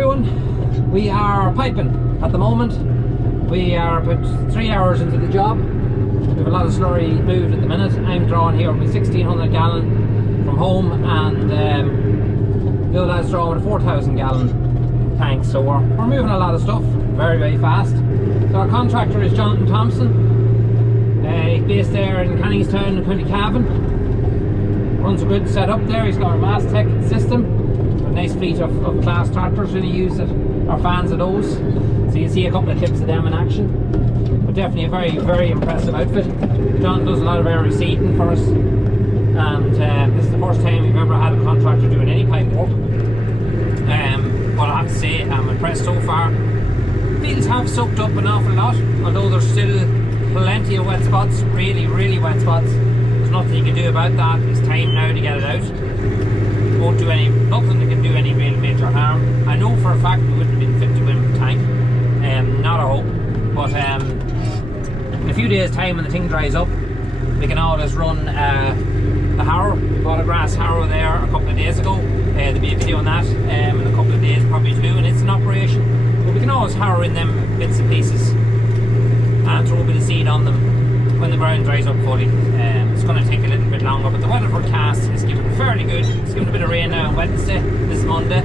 everyone, we are piping at the moment. We are about 3 hours into the job. We have a lot of slurry moved at the minute. I'm drawing here with 1600 gallon from home, and the other lad's drawing with a 4000 gallon tank. So we're moving a lot of stuff very, very fast. So our contractor is Jonathan Thompson. He's based there in Canningstown in County Cavan. Runs a good setup there. He's got a Mastech system. A nice fleet of class tractors really use it. Our fans of those. So you can see a couple of clips of them in action. But definitely a very, very impressive outfit. John does a lot of air reseeding for us. And this is the first time we've ever had a contractor doing any pipe work. But I have to say, I'm impressed so far. Fields have soaked up an awful lot, although there's still plenty of wet spots, really, really wet spots. There's nothing you can do about that. It's time now to get it out. Won't do nothing that can do any real major harm. I know for a fact we wouldn't have been fit to win with the tank. Not a hope. But in a few days' time, when the thing dries up, we can always run a harrow. We bought a grass harrow there a couple of days ago. There'll be a video on that in a couple of days, probably to do, and it's in operation. But we can always harrow in them bits and pieces and throw a bit of seed on them when the ground dries up fully. It's going to take a little bit longer, but the weather forecast is giving fairly good. It's giving a bit of rain now on Wednesday, this Monday,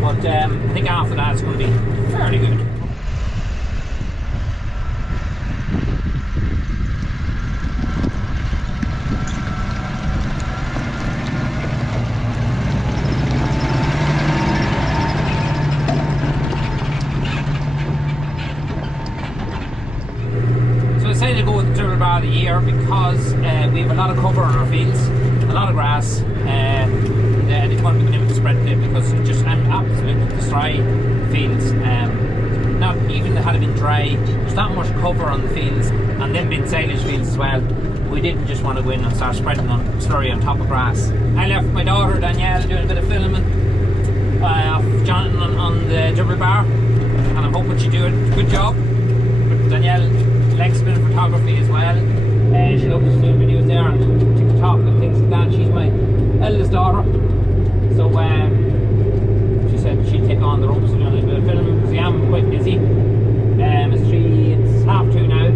but I think after that it's going to be fairly good. Decided to go with the triple bar of the year because we have a lot of cover on our fields, a lot of grass, and I didn't want to be able to spread it because it just absolutely destroy fields. Not even had it been dry, there's not much cover on the fields, and then being silage fields as well. We didn't just want to go in and start spreading on slurry on top of grass. I left my daughter Danielle doing a bit of filming of Jonathan on the triple bar, and I'm hoping she do a good job. But Danielle likes a bit of photography as well. She loves doing videos there on TikTok and things like that. She's my eldest daughter, so she said she'd take on the ropes and do a little bit of filming because I am quite busy. It's 2:30 now.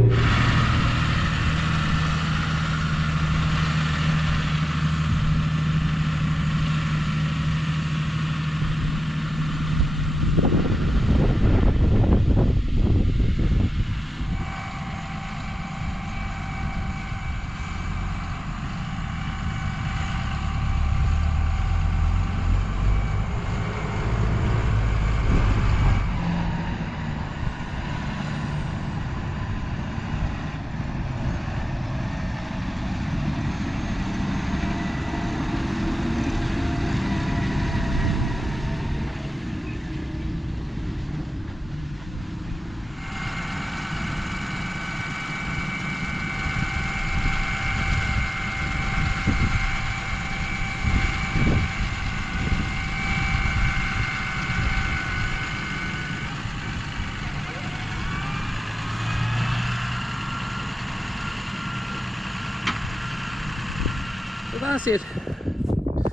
So that's it.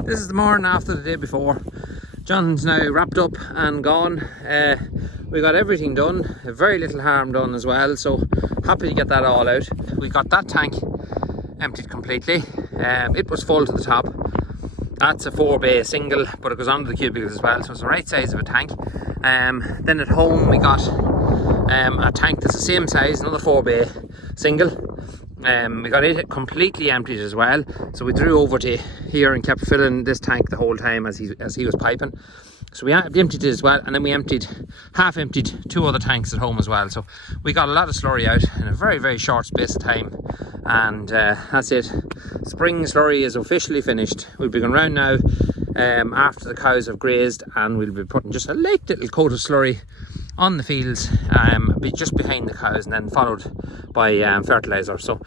This is the morning after the day before. John's now wrapped up and gone. We got everything done, very little harm done as well, so happy to get that all out. We got that tank emptied completely. It was full to the top. That's a 4-bay single, but it goes onto the cubicles as well, so it's the right size of a tank. Then at home we got a tank that's the same size, another 4-bay single. We got it completely emptied as well, so we drew over to here and kept filling this tank the whole time as he was piping. So we emptied it as well, and then we half emptied 2 other tanks at home as well. So we got a lot of slurry out in a very, very short space of time, and that's it. Spring slurry is officially finished. We'll be going round now after the cows have grazed, and we'll be putting just a light little coat of slurry on the fields, just behind the cows, and then followed by fertilizer. So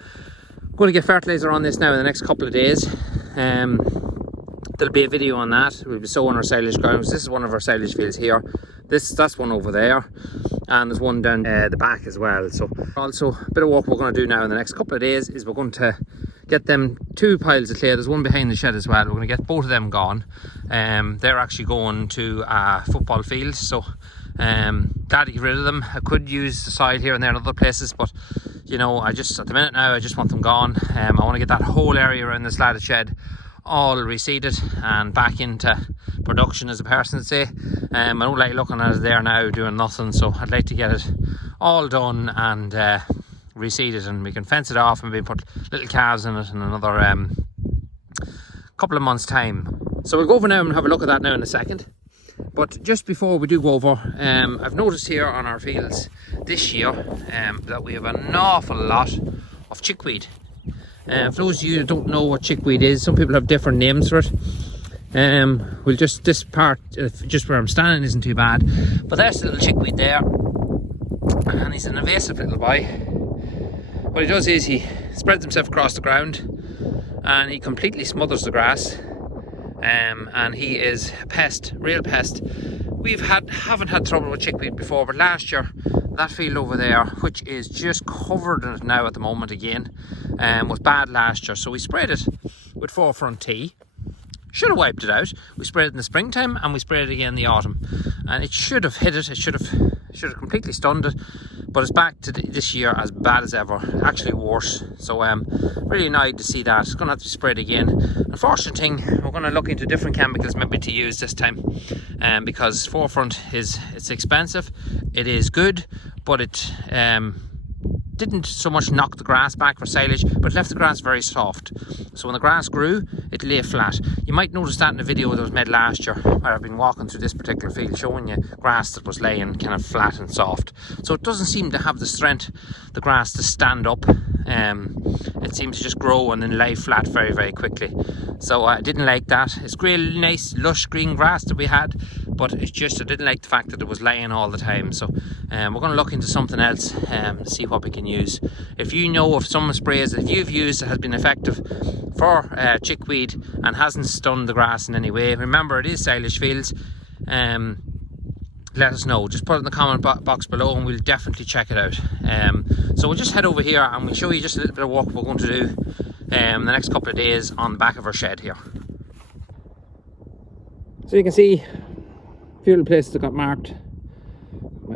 I'm going to get fertilizer on this now in the next couple of days. There'll be a video on that. We'll be sowing our silage grounds. This is one of our silage fields here. That's one over there, and there's one down the back as well. So also a bit of work we're going to do now in the next couple of days is we're going to get them 2 piles of clay. There's one behind the shed as well. We're going to get both of them gone. They're actually going to a football field, so glad to get rid of them. I could use the soil here and there in other places, but you know, I just, at the minute now, I just want them gone. I want to get that whole area around this lattice shed all reseeded and back into production, as a person would say. I don't like looking at it there now doing nothing, so I'd like to get it all done and reseeded, and we can fence it off and maybe put little calves in it in another couple of months' time. So we'll go over now and have a look at that now in a second. But just before we do go over, I've noticed here on our fields this year that we have an awful lot of chickweed. For those of you who don't know what chickweed is, some people have different names for it. We'll just, this part, just where I'm standing isn't too bad, but there's a little chickweed there, and he's an invasive little boy. What he does is he spreads himself across the ground and he completely smothers the grass. And he is a pest, real pest. Haven't had trouble with chickweed before, but last year that field over there, which is just covered in it now at the moment again, was bad last year. So we sprayed it with 4-front tea. Should have wiped it out. We sprayed it in the springtime and we sprayed it again in the autumn, and it should have hit it. It should have completely stunned it, but it's back to this year as bad as ever, actually worse. So really annoyed to see that. It's going to have to be sprayed again. Unfortunate thing, we're going to look into different chemicals maybe to use this time, because 4-front it's expensive. It is good, but it didn't so much knock the grass back for silage, but it left the grass very soft. So when the grass grew, it lay flat. You might notice that in a video that was made last year, where I've been walking through this particular field showing you grass that was laying kind of flat and soft. So it doesn't seem to have the strength, the grass, to stand up. It seems to just grow and then lay flat very, very quickly. So I didn't like that. It's great, nice, lush green grass that we had, but it's just, I didn't like the fact that it was laying all the time. So we're going to look into something else, see what we can use. If you know of some sprays that you've used that has been effective for chickweed and hasn't stunned the grass in any way, remember it is silage fields, let us know. Just put it in the comment box below and we'll definitely check it out. So we'll just head over here and we'll show you just a little bit of work we're going to do the next couple of days on the back of our shed here. So you can see a few little places that got marked.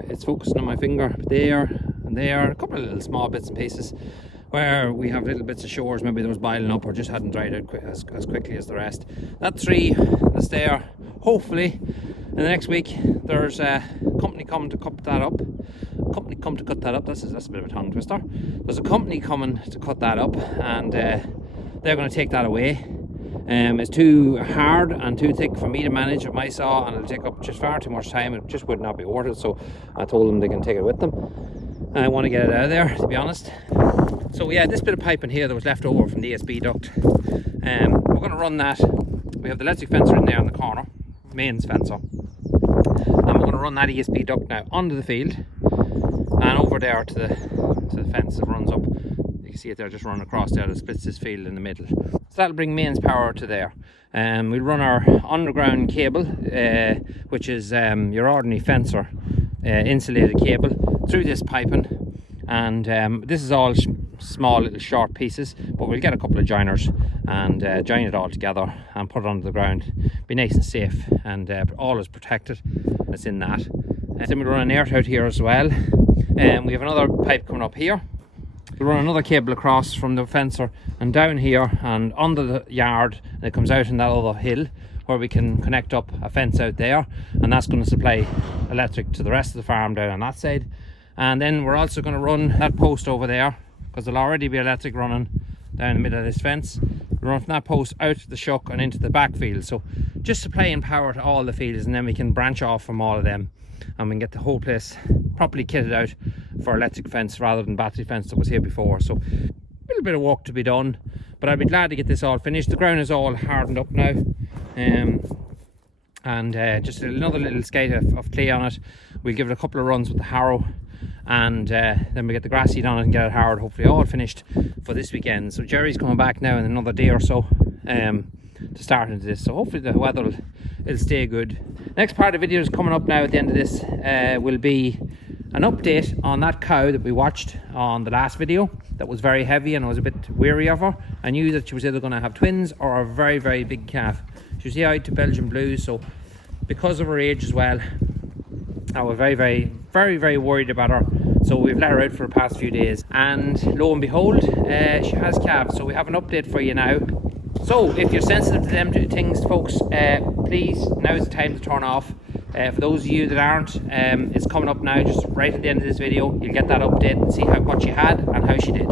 It's focusing on my finger there and there, a couple of little small bits and pieces where we have little bits of shores maybe that was biling up or just hadn't dried out as quickly as the rest. That tree that's there, hopefully in the next week there's a company coming to cut that up. That's a bit of a tongue twister. There's a company coming to cut that up, and they're going to take that away. It's too hard and too thick for me to manage with my saw, and it'll take up just far too much time. It just would not be worth it, so I told them they can take it with them. I want to get it out of there, to be honest. So yeah, this bit of piping here that was left over from the ESB duct, we're going to run that. We have the electric fencer in there in the corner, mains fencer, and we're going to run that ESB duct now onto the field and over there to the fence that runs up. You can see it there, just running across there, that splits this field in the middle. So that'll bring mains power to there. We'll run our underground cable, which is your ordinary fencer insulated cable, through this piping, and this is all small little short pieces, but we'll get a couple of joiners and join it all together and put it onto the ground. Be nice and safe, and all is protected. It's in that. Then we'll run an earth out here as well. We have another pipe coming up here. We'll run another cable across from the fencer and down here and under the yard, and it comes out in that other hill where we can connect up a fence out there, and that's going to supply electric to the rest of the farm down on that side. And then we're also going to run that post over there, because there'll already be electric running down the middle of this fence. We'll run from that post out to the shuck and into the back field, so just supplying power to all the fields, and then we can branch off from all of them and we can get the whole place properly kitted out for electric fence rather than battery fence that was here before. So a little bit of work to be done, but I'd be glad to get this all finished. The ground is all hardened up now, and just another little skate of clay on it. We'll give it a couple of runs with the harrow, and then we get the grass seed on it and get it harrowed, hopefully all finished for this weekend. So Jerry's coming back now in another day or so to start into this, so hopefully the weather will stay good. Next part of the video is coming up now at the end of this will be an update on that cow that we watched on the last video that was very heavy, and I was a bit weary of her. I knew that she was either going to have twins or a very, very big calf. She was the eye to Belgian Blues, so because of her age as well, I was very, very worried about her. So we've let her out for the past few days, and lo and behold, she has calves. So we have an update for you now. So if you're sensitive to them things, folks, please, now's the time to turn off. For those of you that aren't, it's coming up now, just right at the end of this video. You'll get that update and see what she had and how she did.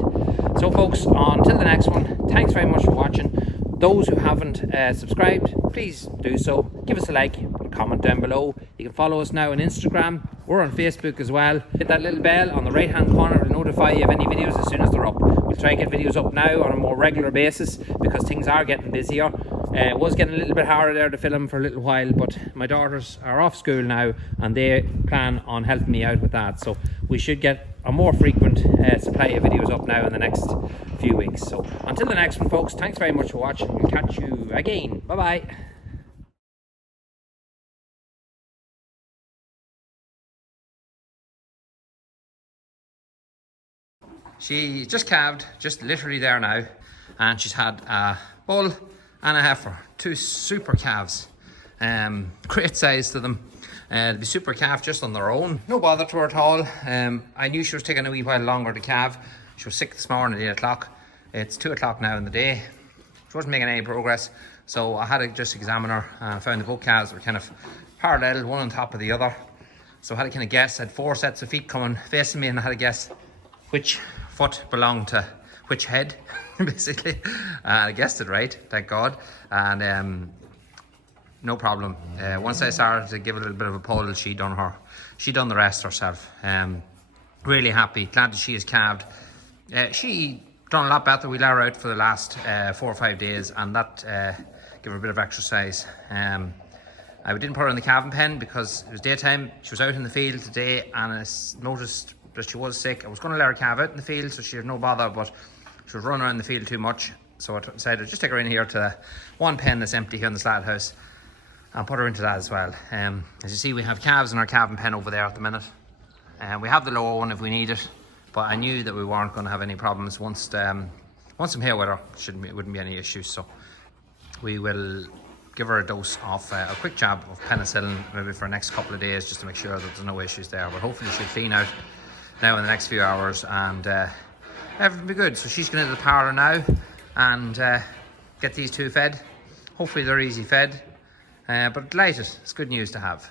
So folks, until the next one, thanks very much for watching. Those who haven't subscribed, please do so. Give us a like, put a comment down below. You can follow us now on Instagram. We're on Facebook as well. Hit that little bell on the right hand corner to notify you of any videos as soon as they're up. We'll try and get videos up now on a more regular basis because things are getting busier. It was getting a little bit harder there to film for a little while, but my daughters are off school now and they plan on helping me out with that. So we should get a more frequent supply of videos up now in the next few weeks. So until the next one, folks, thanks very much for watching. We'll catch you again. Bye bye. She just calved, just literally there now, and she's had a bull and a heifer, two super calves. Great size to them. They'll be super calf just on their own. No bother to her at all. I knew she was taking a wee while longer to calve. She was sick this morning at 8 o'clock. It's 2 o'clock now in the day. She wasn't making any progress, so I had to just examine her, and I found the both calves were kind of parallel, one on top of the other. So I had to kind of guess. I had 4 sets of feet coming facing me, and I had to guess which foot belonged to which head, basically. I guessed it right, thank God. And no problem. Once I started to give it a little bit of a pull, she done the rest herself. Really happy, glad that she is calved. She done a lot better. We let her out for the last 4 or 5 days, and that gave her a bit of exercise. I didn't put her in the calving pen because it was daytime. She was out in the field today, and I noticed that she was sick. I was going to let her calve out in the field, so she had no bother, but she was running around the field too much. So I decided to just take her in here to one pen that's empty here in the slab house and put her into that as well. As you see, we have calves in our calving pen over there at the minute. We have the lower one if we need it, but I knew that we weren't going to have any problems once I'm here with her. It wouldn't be any issues. So we will give her a dose of a quick jab of penicillin maybe for the next couple of days, just to make sure that there's no issues there. But hopefully she'll clean out now in the next few hours, and everything will be good. So she's going into the parlour now and get these two fed. Hopefully they're easy fed, but delighted. It's good news to have.